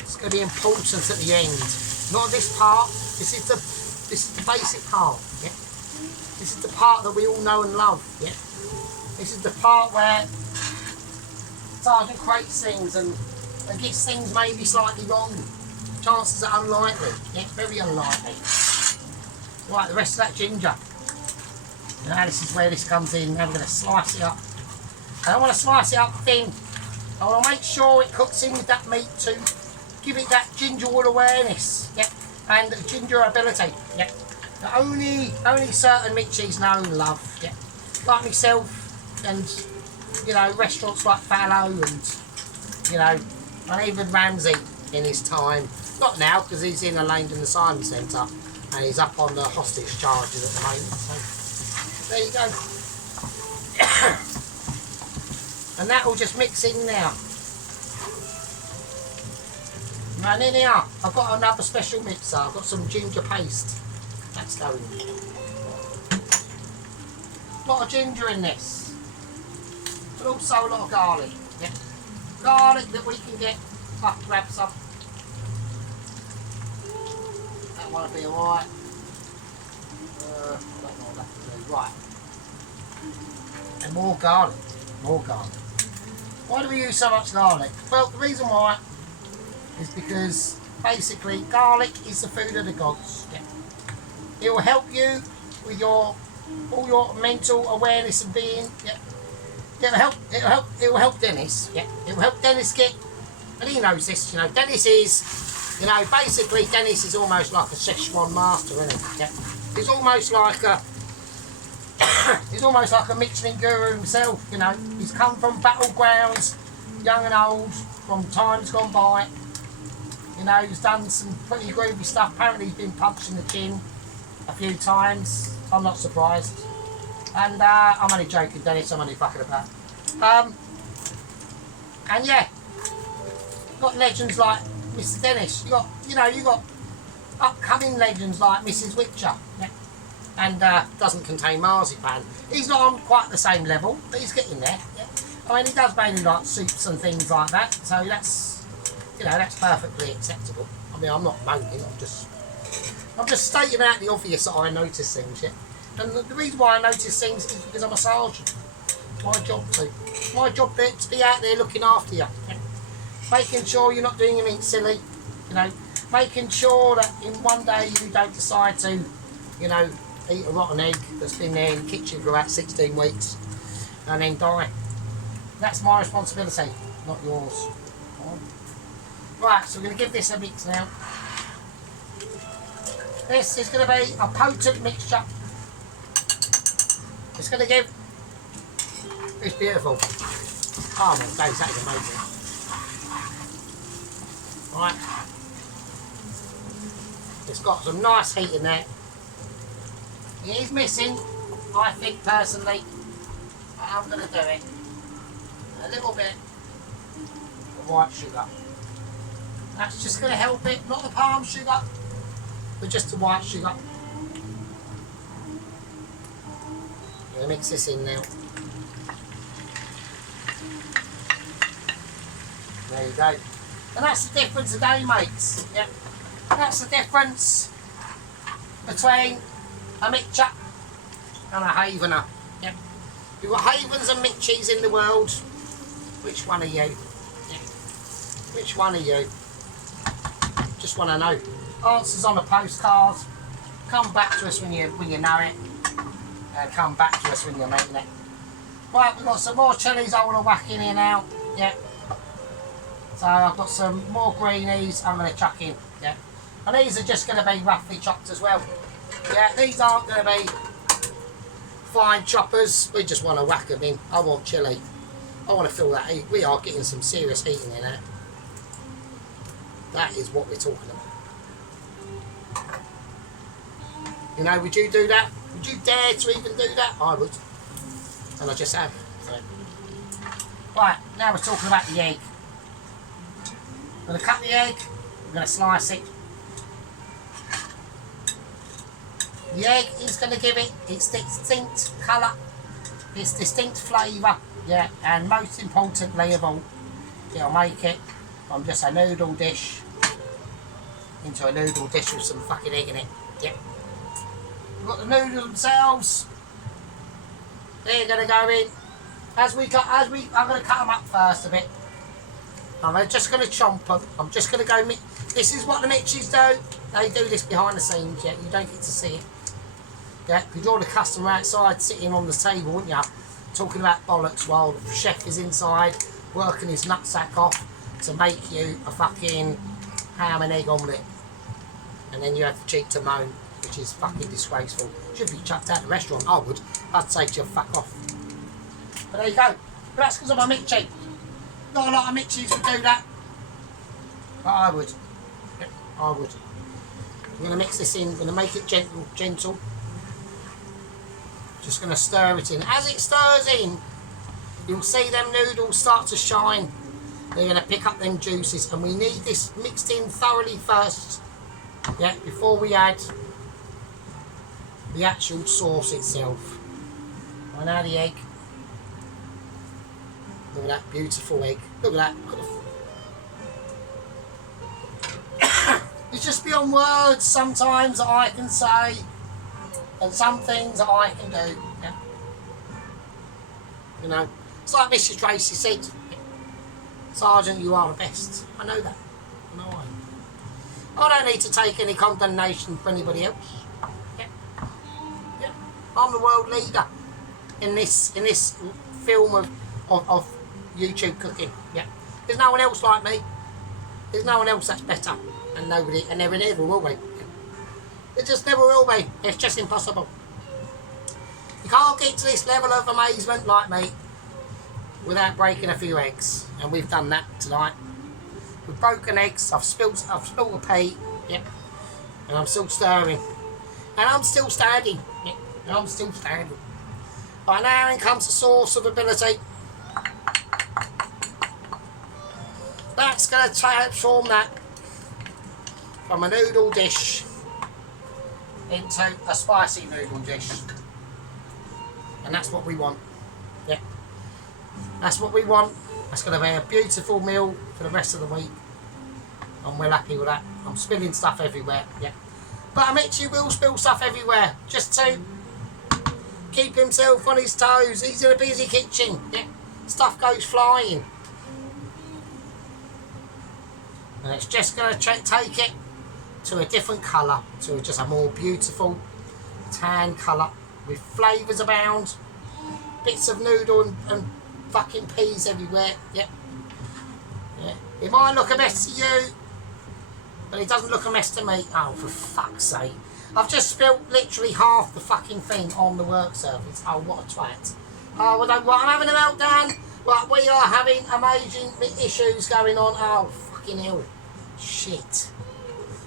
It's going to be important at the end. Not this part. This is the basic part. Yeah? This is the part that we all know and love. Yeah? This is the part where Sergeant Crate sings and gets things maybe slightly wrong. Chances are unlikely. Yeah, very unlikely. Right, the rest of that ginger. Now this is where this comes in. Now we're going to slice it up. I don't want to slice it up thin. I want to make sure it cooks in with that meat too. Give it that ginger wood awareness. Yeah, and ginger ability. Yeah. Only certain meat cheese know and love. Yeah. Like myself and, you know, restaurants like Fallow and, you know, and even Ramsay in his time. Not now, because he's in a Langdon Asylum Centre and he's up on the hostage charges at the moment. So, there you go. And that will just mix in now. And in here, I've got another special mixer. I've got some ginger paste. That's going in. A lot of ginger in this. But also a lot of garlic. Yeah. Garlic that we can get. Grab some. that one will be alright. I don't know what that can do. Right. And more garlic. More garlic. Why do we use so much garlic? Well, the reason why is because basically garlic is the food of the gods. Yeah. It will help you with all your mental awareness and being. Yeah. It will help Dennis. Yeah. It will help Dennis get, and he knows this, you know, Dennis is, you know, basically Dennis is almost like a Szechuan master, isn't he? Yeah. He's almost like a he's almost like a Michelin guru himself, you know. He's come from battlegrounds, young and old, from times gone by. You know, he's done some pretty groovy stuff. Apparently he's been punched in the chin a few times. I'm not surprised. And I'm only joking, Dennis, I'm only fucking about. And yeah, got legends like Mr. Dennis. You got upcoming legends like Mrs. Witcher. Yeah. And doesn't contain marzipan. He's not on quite the same level, but he's getting there. Yeah. I mean, he does mainly like soups and things like that, so that's, you know, that's perfectly acceptable. I mean, I'm not moaning. I'm just stating out the obvious that I notice things. Yeah. And the reason why I notice things is because I'm a sergeant. It's my job to. It's my job there to be out there looking after you. Yeah. Making sure you're not doing anything silly. You know, making sure that in one day you don't decide to, you know, eat a rotten egg that's been there in the kitchen for about 16 weeks and then die. That's my responsibility, not yours. Right, so we're going to give this a mix now. This is going to be a potent mixture. It's going to give... It's beautiful. Oh my days, that is amazing. Right. It's got some nice heat in there. It is missing, I think personally, but I'm going to do it. A little bit of white sugar. That's just going to help it, not the palm sugar, but just the white sugar. I'm going to mix this in now. There you go. And that's the difference today, mates. Yep. That's the difference between a mixture and a havener. Yep. We've got havens and mitchies in the world. Which one are you? Yep. Which one are you? Just want to know. Answers on a postcard. Come back to us when you know it. Come back to us when you're making it. Right, we've got some more chilies I want to whack in here now. Yep. So I've got some more greenies I'm going to chuck in. Yeah. And these are just going to be roughly chopped as well. Yeah, these aren't going to be fine choppers. We just want to whack them in. I want chilli. I want to feel that heat. We are getting some serious heating in there. That is what we're talking about. You know, would you do that? Would you dare to even do that? I would. And I just have. So. Right, now we're talking about the egg. I'm going to cut the egg. I'm going to slice it. The egg is going to give it its distinct colour, its distinct flavour, yeah, and most importantly of all, it'll make it from just a noodle dish into a noodle dish with some fucking egg in it. Yep. We've got the noodles themselves. They're going to go in. I'm going to cut them up first a bit. I'm just going to chomp them. I'm just going to go. This is what the Mitchies do. They do this behind the scenes. Yeah, you don't get to see it. Yeah, because you're the customer outside sitting on the table, wouldn't you? Talking about bollocks while the chef is inside working his nutsack off to make you a fucking ham and egg omelette. And then you have the cheek to moan, which is fucking disgraceful. Should be chucked out of the restaurant, I would. I'd say to you, fuck off. But there you go. But that's because I'm a Mitchie. Not a lot of Mitchies would do that. But I would. Yep, I would. I'm going to mix this in. I'm going to make it gentle. Just going to stir it in. As it stirs in, you'll see them noodles start to shine. They're going to pick up them juices. And we need this mixed in thoroughly first. Yeah, before we add the actual sauce itself. And now the egg. Look at that beautiful egg. Look at that. It's just beyond words sometimes that I can say, and some things that I can do. Yeah. You know, it's like Mrs. Tracy said, Sergeant, you are the best. I know that. I know I don't need to take any condemnation for anybody else. Yeah. Yeah. I'm the world leader in this film of YouTube cooking. Yeah. There's no one else like me. There's no one else that's better. And nobody, and there never will be. It just never will be. It's just impossible. You can't get to this level of amazement like me without breaking a few eggs. And we've done that tonight. We've broken eggs, I've spilled a pea, yep. And I'm still stirring. And I'm still standing. Yep. And I'm still standing. Right now in comes the source of ability. That's going to transform that from a noodle dish into a spicy noodle dish. And that's what we want. Yeah. That's what we want. That's going to be a beautiful meal for the rest of the week. I'm well happy with that. I'm spilling stuff everywhere. Yeah. But Amici will spill stuff everywhere just to keep himself on his toes. He's in a busy kitchen. Yeah. Stuff goes flying. And it's just going to take it to a different colour, to just a more beautiful tan colour with flavours abound, bits of noodle and fucking peas everywhere. Yep. Yeah. It might look a mess to you, but it doesn't look a mess to me. Oh, for fuck's sake. I've just spilt literally half the fucking thing on the work surface. Oh, what a twat. Oh, well, I'm having a meltdown. But we are having amazing issues going on. Oh, fucking hell. Shit.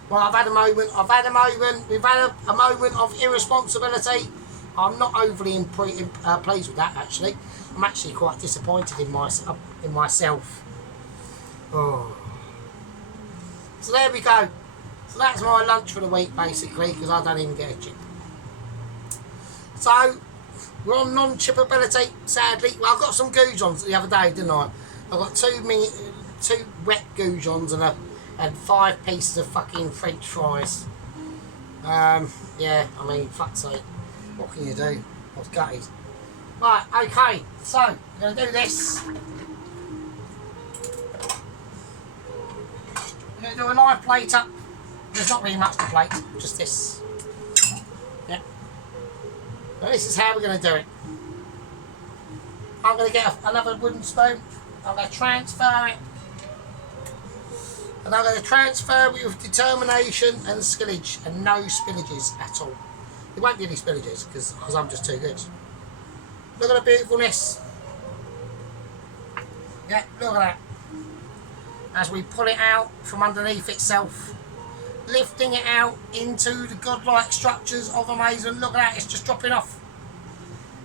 Well, I've had a moment. We've had a moment of irresponsibility. I'm not overly pleased with that, actually. I'm actually quite disappointed in myself. Oh. So there we go. So that's my lunch for the week, basically, because I don't even get a chip. So, we're on non-chipability, sadly. Well, I got some goujons the other day, didn't I? I got two wet goujons and 5 pieces of fucking French fries. Yeah, I mean, fuck's sake. What can you do? I was gutted. Right, okay, so, we're going to do this. We're going to do a live plate up. There's not really much to plate, just this. Yeah. So this is how we're going to do it. I'm going to get another wooden spoon. I'm going to transfer it. And I'm going to transfer it with determination and skillage, and no spillages at all. There won't be any spillages because I'm just too good. Look at the beautifulness. Yeah, look at that. As we pull it out from underneath itself, lifting it out into the godlike structures of amazement. Look at that, it's just dropping off.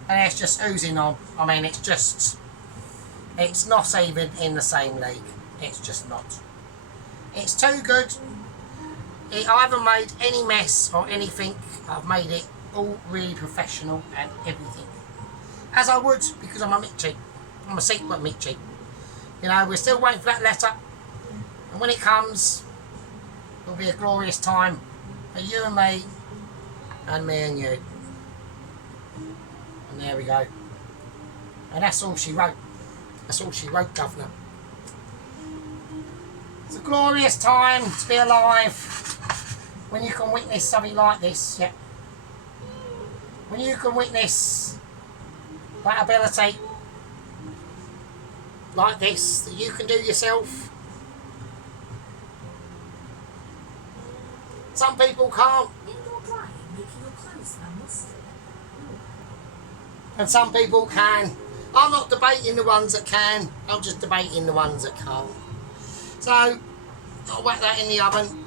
And it's just oozing on. I mean, it's not even in the same league. It's just not. It's too good. I haven't made any mess or anything. I've made it all really professional and everything. As I would, because I'm a Mitchie. I'm a secret Mitchie. You know, we're still waiting for that letter. And when it comes, it'll be a glorious time for you and me and you. And there we go. And that's all she wrote. That's all she wrote, Governor. It's a glorious time to be alive when you can witness something like this. Yeah. When you can witness that ability like this that you can do yourself. Some people can't. And some people can. I'm not debating the ones that can. I'm just debating the ones that can't. So, I'll whack that in the oven.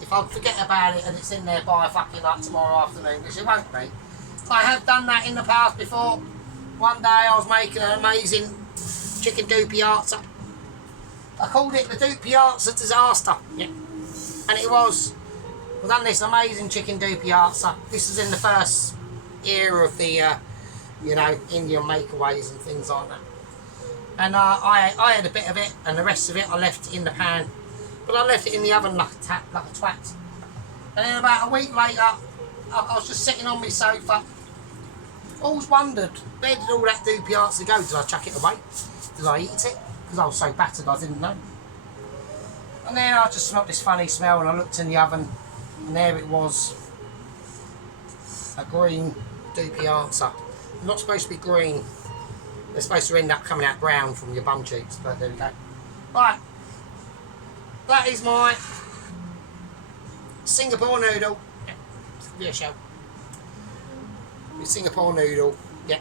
If I forget about it and it's in there by fucking like tomorrow afternoon, which it won't be. I have done that in the past before. One day I was making an amazing chicken dupiazza. I called it the dupiazza disaster. Yeah. And it was. We've done this amazing chicken dupiazza. This is in the first era of the, you know, Indian makeaways and things like that. And I had a bit of it, and the rest of it I left in the pan But I left it in the oven like a twat. And then about a week later, I was just sitting on my sofa. Always wondered, where did all that doopy answer go? Did I chuck it away? Did I eat it? Because I was so battered I didn't know. And then I just smelled this funny smell and I looked in the oven and there it was. A green doopy answer. They're not supposed to be green. They're supposed to end up coming out brown from your bum cheeks, but there we go. Right. That is my Singapore noodle. Yeah, give it a show. My Singapore noodle, yeah.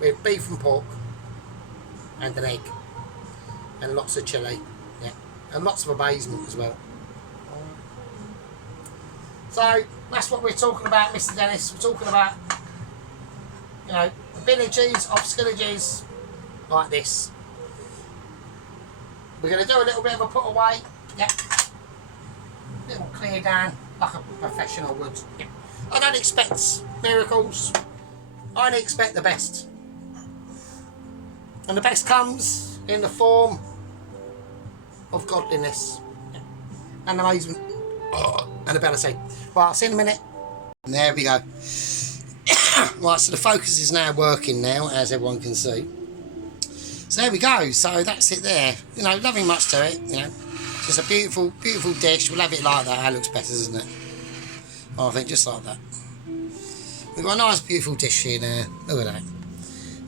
With beef and pork and an egg and lots of chilli, yeah, and lots of amazement as well. So that's what we're talking about, Mr. Dennis. We're talking about, you know, abilities of skillages like this. We're going to do a little bit of a put away, yeah. Little clear down like a professional would. Yeah. I don't expect miracles. I only expect the best. And the best comes in the form of godliness, yeah, and amazement, and ability. Right, I'll see you in a minute. And there we go. Right, so the focus is now working now, as everyone can see. So there we go. So that's it there. You know, nothing much to it. You know, just a beautiful, beautiful dish. We'll have it like that. That looks better, doesn't it? Oh, I think just like that. We've got a nice, beautiful dish here now. Look at that.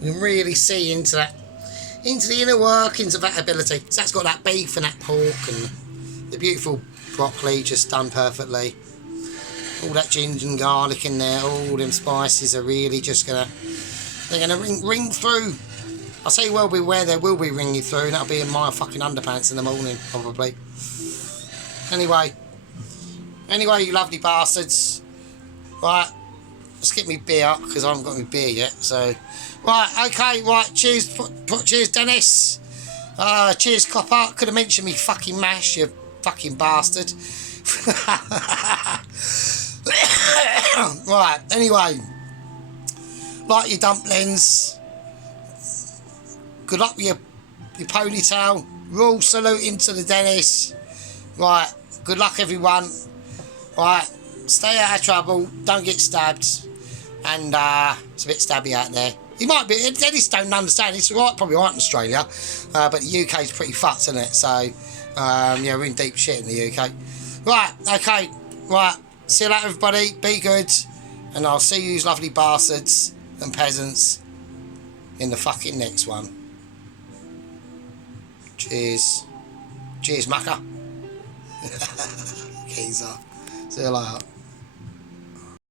You can really see into that, into the inner workings of that ability. So that's got that beef and that pork and the beautiful broccoli just done perfectly. All that ginger and garlic in there. All them spices are really just gonna, they're gonna ring through. I'll tell you where they will be ringing through, and that'll be in my fucking underpants in the morning, probably. Anyway, you lovely bastards. Right, let's get me beer, because I haven't got my beer yet, so. Right, okay, right, cheers, cheers, Dennis. Cheers, Copper. Could have mentioned me fucking mash, you fucking bastard. Right, anyway. Like your dumplings. Good luck with your ponytail. We're all saluting to the Dennis. Right, good luck everyone. Right, stay out of trouble. Don't get stabbed. And it's a bit stabby out there. He might be. Dennis don't understand. It's right, probably right in Australia, but the UK's pretty fucked, isn't it? So yeah, we're in deep shit in the UK. Right, okay, right. See you later, everybody. Be good, and I'll see you lovely bastards and peasants in the fucking next one. Cheers. Cheers, Macca. Geezer. See you later.